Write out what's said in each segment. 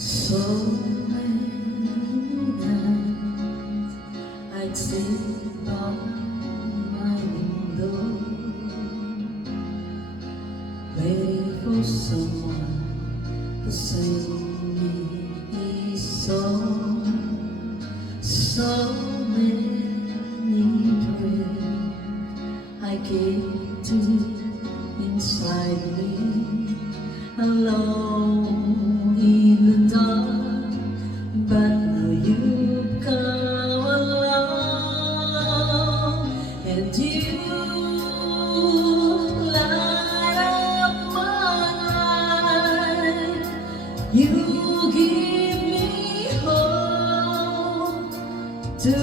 So many times I'd sit by my window, waiting for someone to sing me a song. So many dreams I gave to inside me, alone in the dark, but now you've come along, and you light up my life. You give me hope to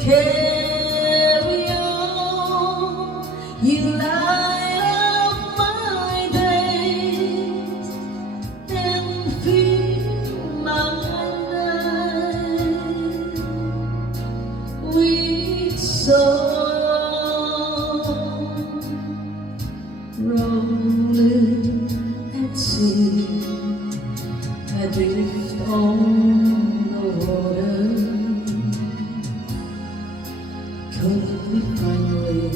carry on. You light up my days and fill my life with song. Rolling at sea, adrift on the water. Couldn't we find a way?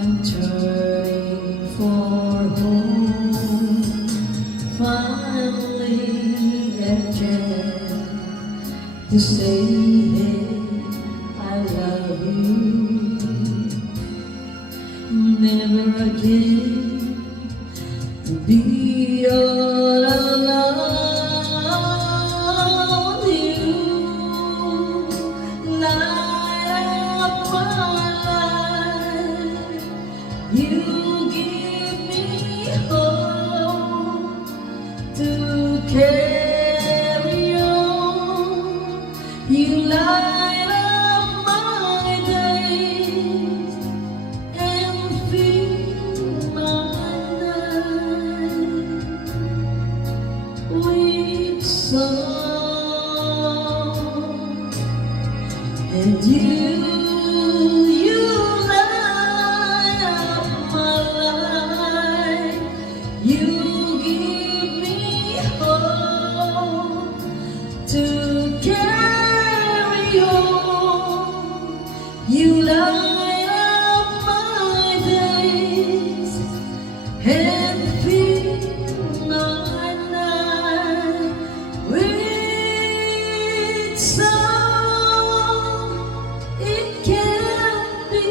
I'm turning for home. Finally a chance to say, hey, I love you. Never again to be all alone. You light up my life. You give me hope to carry on. You light up my days and fill my life with song. And you light up my life. You give me hope to carry on. You light up my days and fill my life with song. It can't be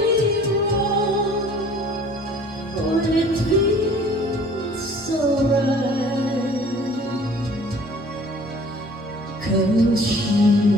wrong, or it feels so right, 'cause you